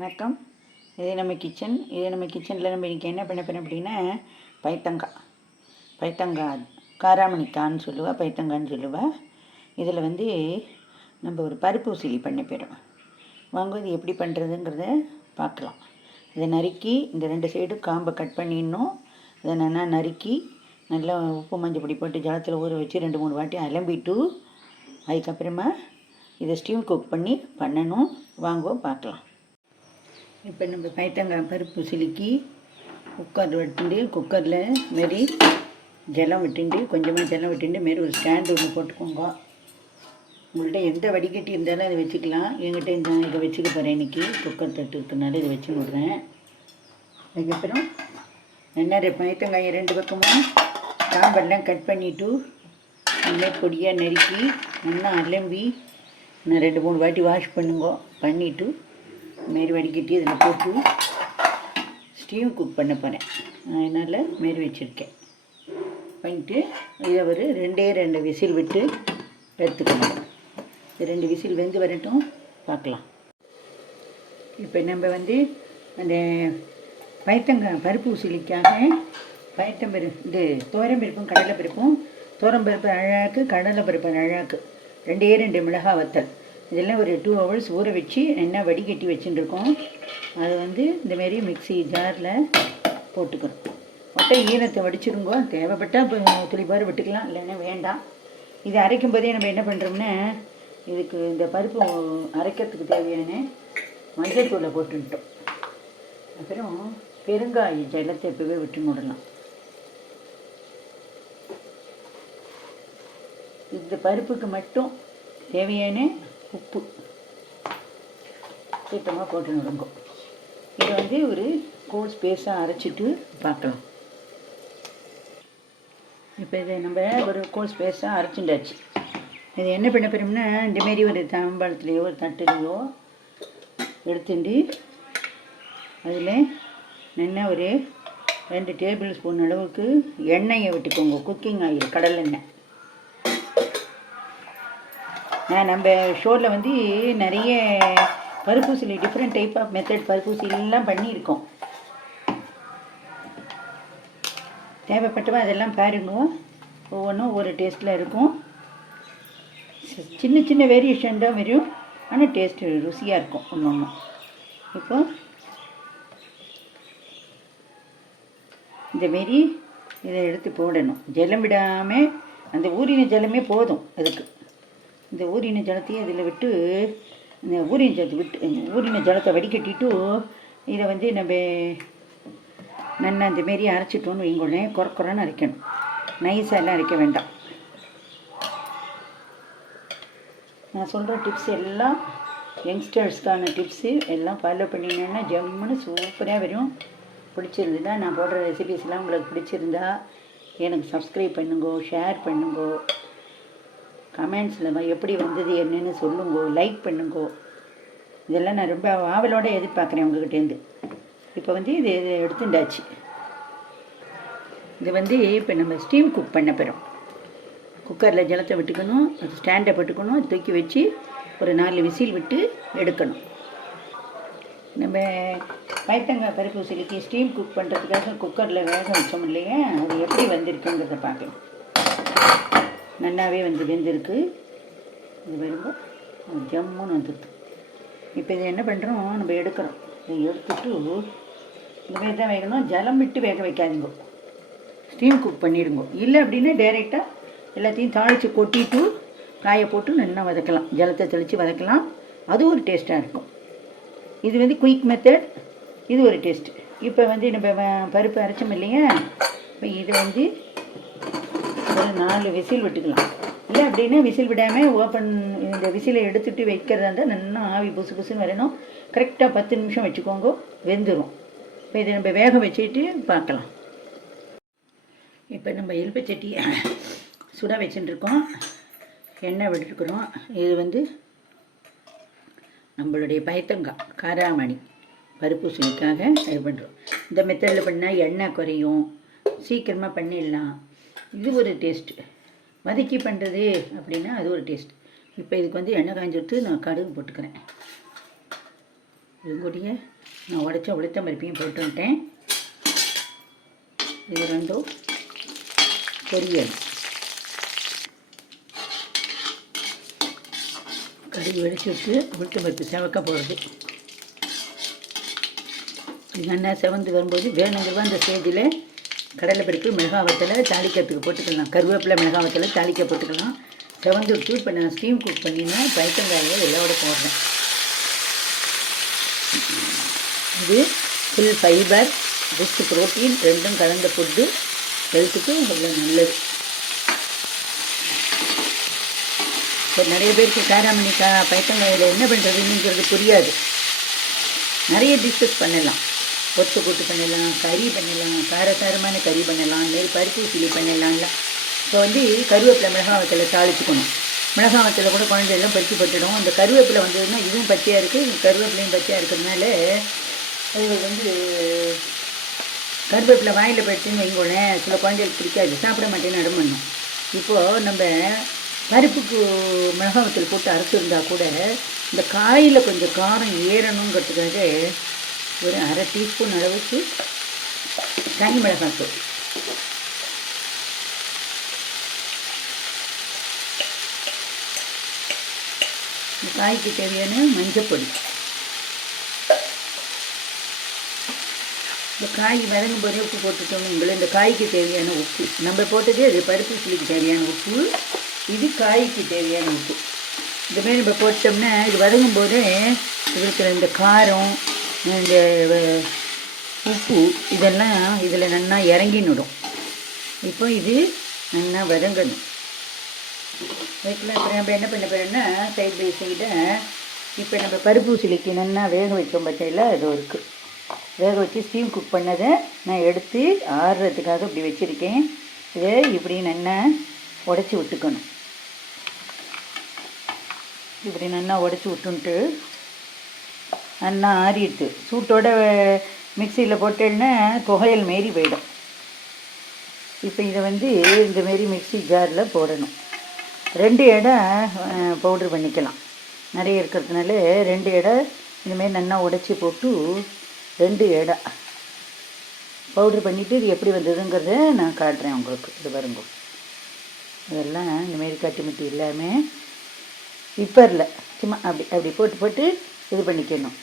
வணக்கம். இதே நம்ம கிச்சன் இதே நம்ம கிச்சனில் நம்ம இன்றைக்கி என்ன பண்ண போகிறோம் அப்படின்னா பைத்தங்காய் பைத்தங்காய் காராமணிக்கான்னு சொல்லுவாள் பைத்தங்கான்னு சொல்லுவாள் இதில் வந்து நம்ம ஒரு பருப்பு உசிலி பண்ண போயிடும் வாங்க இது எப்படி பண்ணுறதுங்கிறத பார்க்கலாம். இதை நறுக்கி இந்த ரெண்டு சைடு காம்பை கட் பண்ணிடணும். இதை நல்லா நறுக்கி நல்லா உப்பு மஞ்சள் பொடி போட்டு ஜலத்தில் ஊற வச்சு ரெண்டு மூணு வாட்டி அலம்பிட்டு அதுக்கப்புறமா இதை ஸ்டீம் குக் பண்ணி பண்ணணும். வாங்குவோம் பார்க்கலாம். இப்போ நம்ம பைத்தங்காய் பருப்பு சிலுக்கி குக்கர் விட்டுண்டு குக்கரில் மாரி ஜலம் விட்டுண்டு கொஞ்சமாக ஜலம் விட்டுண்டு மாரி ஒரு ஸ்டாண்டு ஒன்று போட்டுக்கோங்க. உங்கள்கிட்ட எந்த வடிகட்டி இருந்தாலும் அதை வச்சுக்கலாம். என்கிட்ட இந்த இதை வச்சுக்க போகிறேன் இன்றைக்கி குக்கர் தட்டு இருக்கிறனால இதை வச்சு விட்றேன் அதுக்கப்புறம் என்ன பைத்தங்காயை ரெண்டு பக்கமும் சாம்பல்லாம் கட் பண்ணிவிட்டு நல்லா பொடியாக நறுக்கி நல்லா அலம்பி நான் ரெண்டு மூணு வாட்டி வாஷ் பண்ணுங்க. பண்ணிவிட்டு மாரி வடிகட்டி இதில் போட்டு ஸ்டீம் குக் பண்ண போகிறேன் அதனால் மாரி வச்சுருக்கேன். பண்ணிட்டு இதை ஒரு ரெண்டே ரெண்டு விசில் விட்டு எடுத்துக்கணும். இது ரெண்டு விசில் வெந்து வரட்டும். பார்க்கலாம். இப்போ நம்ம வந்து அந்த பயத்தங்காய் பருப்பு உசிலிக்காக பயத்தம்பரு இது தோரம்பருப்பும் கடலை பருப்பும் துவரம்பருப்பு அழகாக்கு கடலை பருப்பு அழகாக்கு. ரெண்டே ரெண்டு மிளகா வத்தல். இதெல்லாம் ஒரு டூ ஹவர்ஸ் ஊற வச்சு என்ன வடிகட்டி வச்சுட்டுருக்கோம் அது வந்து இந்தமாரி மிக்ஸி ஜாரில் போட்டுக்கணும் மொட்டை ஈரத்தை வடிச்சிருங்கோ. தேவைப்பட்டால் இப்போ துளிப்பாறு விட்டுக்கலாம். இல்லைன்னா வேண்டாம். இது அரைக்கும் போதே நம்ம என்ன பண்ணுறோம்னா இதுக்கு இந்த பருப்பு அரைக்கிறதுக்கு தேவையான மஞ்சள் தூளை போட்டுட்டோம். அப்புறம் பெருங்காய ஜலத்தை எப்பவே விட்டு விடலாம் இந்த பருப்புக்கு மட்டும் தேவையான உப்பு. சுத்தமாக போட்டு நுடுங்கோ இதை வந்து ஒரு கோல் ஸ்பேஸாக அரைச்சிட்டு பார்க்கலாம். இப்போ இதை நம்ம ஒரு கோல் ஸ்பேஸாக அரைச்சிண்டாச்சு இது என்ன பண்ண போகிறோம்னா இந்தமாரி ஒரு தாம்பாளத்துலேயோ ஒரு தட்டுலையோ எடுத்துட்டு அதில் நல்லா ஒரு ரெண்டு டேபிள் ஸ்பூன் அளவுக்கு எண்ணெயை விட்டுக்கோங்க. குக்கிங் ஆயில் கடலெண்ணெய். நம்ம ஷோவில் வந்து நிறைய பருப்பூசியில் டிஃப்ரெண்ட் டைப் ஆஃப் மெத்தட் பருப்பூசிலாம் பண்ணியிருக்கோம். தேவைப்பட்டவா அதெல்லாம் பாருங்க. ஒவ்வொன்றும் ஒவ்வொரு டேஸ்ட்டில் இருக்கும். சின்ன சின்ன வேரியேஷன் தான் வரும். ஆனால் டேஸ்ட்டு ருசியாக இருக்கும் ஒன்று ஒன்று இப்போ இந்தமாரி இதை எடுத்து போடணும். ஜலம் விடாமல் அந்த ஊரின ஜலமே போதும் அதுக்கு. இந்த ஊரின ஜலத்தையும் அதில் விட்டு இந்த ஊரின ஜலத்தை விட்டு ஊரின ஜலத்தை வடிகட்டிட்டு இதை வந்து நம்ம மென்னை இந்த மாரி அரைச்சிட்டோன்னு வைங்கொள்ளேன் குறை குறைன்னு அரைக்கணும். நைஸாக எல்லாம் அரைக்க வேண்டாம். நான் சொல்கிற டிப்ஸ் எல்லாம் யங்ஸ்டர்ஸ்க்கான டிப்ஸு எல்லாம் ஃபாலோ பண்ணிங்கன்னா ஜம்முன்னு சூப்பராக வரும். பிடிச்சிருந்ததா நான் போடுற ரெசிபிஸ்லாம் உங்களுக்கு பிடிச்சிருந்தா எனக்கு சப்ஸ்கிரைப் பண்ணுங்கோ ஷேர் பண்ணுங்கோ. கமெண்ட்ஸில் எப்படி வந்தது என்னன்னு சொல்லுங்கோ லைக் பண்ணுங்கோ. இதெல்லாம் நான் ரொம்ப ஆவலோடு எதிர்பார்க்குறேன் உங்கள்கிட்டேருந்து இப்போ வந்து இது இது எடுத்துட்டாச்சு இது வந்து இப்போ நம்ம ஸ்டீம் குக் பண்ண போகிறோம் குக்கரில் ஜலத்தை விட்டுக்கணும் அது ஸ்டாண்டை போட்டுக்கணும் தூக்கி வச்சு ஒரு நாலு விசில் விட்டு எடுக்கணும். நம்ம பயத்தங்காய் பருப்பு சிலுக்கி ஸ்டீம் குக் பண்ணுறதுக்காக குக்கரில் வேக வச்சோம் இல்லையா? அது எப்படி வந்திருக்குங்கிறத பார்க்கலாம். நல்லாவே வந்து வெந்திருக்கு. இது வரும்போது ஜம்முன்னு வந்துருக்கு இப்போ இது என்ன பண்ணுறோம் நம்ம எடுக்கிறோம். இதை எடுத்துட்டு இந்த மாதிரி தான் வேகணும். ஜலம் விட்டு வேக வைக்காதீங்க. ஸ்டீம் குக் பண்ணிடுங்க. இல்லை அப்படின்னா டைரெக்டாக எல்லாத்தையும் தாளித்து கொட்டிட்டு காயை போட்டு நல்லா வதக்கலாம். ஜலத்தை தெளித்து வதக்கலாம். அது ஒரு டேஸ்ட்டாக இருக்கும். இது வந்து குயிக் மெத்தட் இது ஒரு டேஸ்ட்டு இப்போ வந்து நம்ம பருப்பு அரைச்சோம் இல்லையா? இப்போ இது வந்து நாலு விசில் விட்டுக்கலாம். இல்லை அப்படின்னா விசில் விடாமல் ஓப்பன் இந்த விசிலை எடுத்துகிட்டு வைக்கிறதா இருந்தால் நல்லா ஆவி புசு புசுன்னு வரணும். கரெக்டாக பத்து நிமிஷம் வச்சுக்கோங்க. வெந்துடும் இப்போ இதை நம்ம வேக வச்சுட்டு பார்க்கலாம். இப்போ நம்ம எலுப்பை சட்டியை சுட வச்சுட்டுருக்கோம். எண்ணெய் விட்டுருக்குறோம் இது வந்து நம்மளுடைய பயத்தங்காய் காராமணி. பருப்பு சுனிக்காக இது பண்ணுறோம் இந்த மெத்தடில் பண்ணால் எண்ணெய் குறையும். சீக்கிரமாக பண்ணிடலாம். இது ஒரு டேஸ்ட்டு வதக்கி பண்ணுறது அப்படின்னா அது ஒரு டேஸ்ட் இப்போ இதுக்கு வந்து எண்ணெய் காஞ்சிட்டு நான் கடுகு போட்டுக்கிறேன். இது நான் உடச்ச உளுத்த பருப்பையும் போட்டு வந்துட்டேன். இது ரெண்டும் பொரியல். கடுகு வெடிச்சு விட்டு உளுத்த பருப்பு செவக்க போகிறது இது நல்லா செவந்து வரும்போது வேணுங்கிறவா அந்த ஸ்டேஜில் கடலை பருப்பு மிளகா வத்தலை தாளிக்கிறதுக்கு போட்டுக்கலாம். கருவேப்பிலை மிளகா வத்தலை தாளிக்க போட்டுக்கலாம். செவந்து விட்டு இப்போ நான் ஸ்டீம் குக் பண்ணினா பயத்தங்காயை எல்லாவோட போடுறேன். இது ஃபுல் ஃபைபர் ரிச் ப்ரோட்டீன் ரெண்டும் கலந்த ஃபுட்டு ஹெல்த்துக்கு அவ்வளோ நல்லது. இப்போ நிறைய பேருக்கு காராமணி கா பயத்தங்காயில் என்ன பண்ணுறதுங்கிறது புரியாது. நிறைய டிஸ்கஸ் பண்ணலாம். கொத்து கூட்டு பண்ணிடலாம் கறி பண்ணிடலாம் காரசாரமான கறி பண்ணலாம் மாதிரி பருப்பு சிலி பண்ணிடலாம்ல இப்போ வந்து கருவேப்பிலை மிளகாவத்தில் தாளிச்சுக்கணும். மிளகாவத்தில் கூட குழந்தையெல்லாம் பறித்து பட்டுடும். அந்த கருவேப்பிலை வந்ததுன்னா இதுவும் பச்சையாக இருக்குது கருவேப்பிலையும் பச்சையாக இருக்கிறதுனால அது வந்து கருவேப்பிலை வாயில் போயிடுச்சுன்னு வைங்களேன் சில குழந்தைகளுக்கு பிடிக்காது. சாப்பிட மாட்டேன்னு இடம் பண்ணும். இப்போது நம்ம பருப்புக்கு மிளகாவத்தில் போட்டு அரைச்சிருந்தா கூட இந்த காயில் கொஞ்சம் காரம் ஏறணுங்கிறதுக்காக ஒரு அரை டீஸ்பூன் அளவுக்கு தனி மிளகாத்தூள் இந்த காய்க்கு தேவையான மஞ்சப்பொடி. இந்த காய் வதங்கும் போதே உப்பு போட்டுட்டோம் உங்களை இந்த காய்க்கு தேவையான உப்பு. நம்ம போட்டதே அது பருப்பு புளிக்கு தேவையான உப்பு. இது காய்க்கு தேவையான உப்பு. இந்த மாதிரி நம்ம போட்டோம்னா இது வதங்கும் போதே இருக்கிற இந்த காரம் இந்த உப்பு இதெல்லாம் இதில் நல்லா இறங்கினுடும். இப்போ இது நல்லா வதங்கணும். வீட்டில் இப்போ நம்ம என்ன பண்ண போகிறோம்னா சைட் பை சைடாக இப்போ நம்ம பருப்பு சிலிக்கு நல்லா வேக வைக்கும் பட்டையில் அது இருக்குது வேக வச்சு ஸ்டீம் குக் பண்ணதை நான் எடுத்து ஆறுறதுக்காக இப்படி வச்சுருக்கேன். இதை இப்படி நல்லா உடச்சி விட்டுக்கணும். இப்படி நல்லா உடச்சி விட்டுன்ட்டு நல்லா ஆறிடுது. சூட்டோட மிக்சியில் போட்டேன்னா புகையல் மாரி போயிடும். இப்போ இதை வந்து இந்த மாரி மிக்ஸி ஜாரில் போடணும். ரெண்டு இடம் பவுட்ரு பண்ணிக்கலாம். நிறைய இருக்கிறதுனால ரெண்டு இடம் இந்தமாரி நல்லா உடச்சி போட்டு ரெண்டு இடம் பவுட்ரு பண்ணிவிட்டு இது எப்படி வந்ததுங்கிறத நான் காட்டுறேன் உங்களுக்கு. இது பாருங்க. இதெல்லாம் இந்தமாரி கட்டிமுட்டி இல்லாமல் விப்பரில் சும்மா அப்படி அப்படி போட்டு போட்டு இது பண்ணிக்கணும்.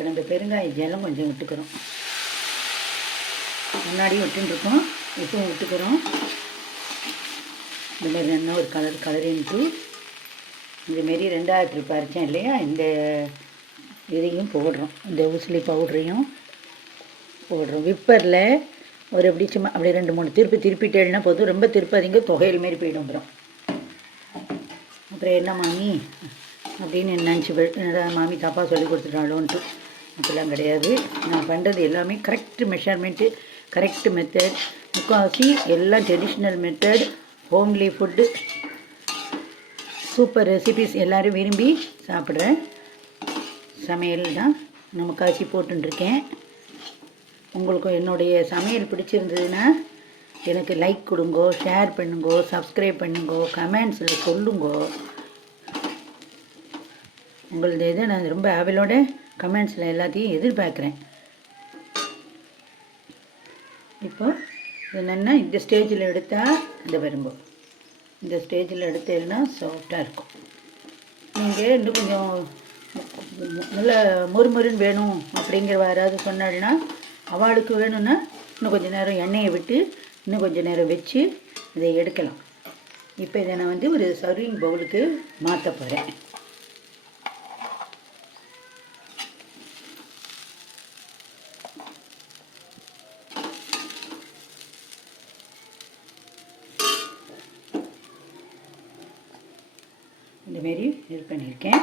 இப்போ நம்ம பெருங்காய ஜலம் கொஞ்சம் விட்டுக்கிறோம். முன்னாடியும் விட்டுருக்கோம் இப்பவும் விட்டுக்கிறோம். இந்த மாதிரி என்ன ஒரு கலர் கலரின்ட்டு இதுமாரி ரெண்டாவது பறித்தேன் இல்லையா? இந்த இதையும் போடுறோம். இந்த உசிலி பவுடரையும் போடுறோம். விப்பரில் ஒரு எப்படி சும்மா அப்படியே ரெண்டு மூணு திருப்பி திருப்பிட்டேன்னா போதும். ரொம்ப திருப்பாதீங்க தொகையில் மாரி போயிடும் அப்புறம். அப்புறம் என்ன மாமி? அப்படின்னு நினச்சி மாமி தப்பாக சொல்லி கொடுத்துட்டாளோன்ட்டு. அப்படிலாம் கிடையாது. நான் பண்ணுறது எல்லாமே கரெக்ட் மெஷர்மெண்ட்டு கரெக்ட் மெத்தட் முக்கால்வாசி எல்லாம் traditional method homely food super recipes எல்லோரும் விரும்பி சாப்பிட்றேன். சமையல் தான் நம்ம முக்கால்வாசி போட்டுருக்கேன் உங்களுக்கு என்னுடைய சமையல் பிடிச்சிருந்ததுன்னா எனக்கு லைக் கொடுங்கோ ஷேர் பண்ணுங்கோ சப்ஸ்கிரைப் பண்ணுங்கோ கமெண்ட்ஸில் சொல்லுங்கோ. உங்களது இதை நான் ரொம்ப ஆவலோட கமெண்ட்ஸில் எல்லாத்தையும் எதிர்பார்க்குறேன். இப்போ என்னென்னா இந்த ஸ்டேஜில் எடுத்தால் இந்த வரும்போ. இந்த ஸ்டேஜில் எடுத்தேன்னா சாஃப்டாக இருக்கும். நீங்கள் இன்னும் கொஞ்சம் நல்ல மொறுமொறுன்னு வேணும் அப்படிங்கிற யாராவது சொன்னாள்னா அவளுக்கு வேணும்னா இன்னும் கொஞ்சம் நேரம் எண்ணெயை விட்டு இன்னும் கொஞ்சம் நேரம் வச்சு இதை எடுக்கலாம். இப்போ இதை நான் வந்து ஒரு சர்விங் பவுலுக்கு மாற்ற போகிறேன் பண்ணியிருக்கேன்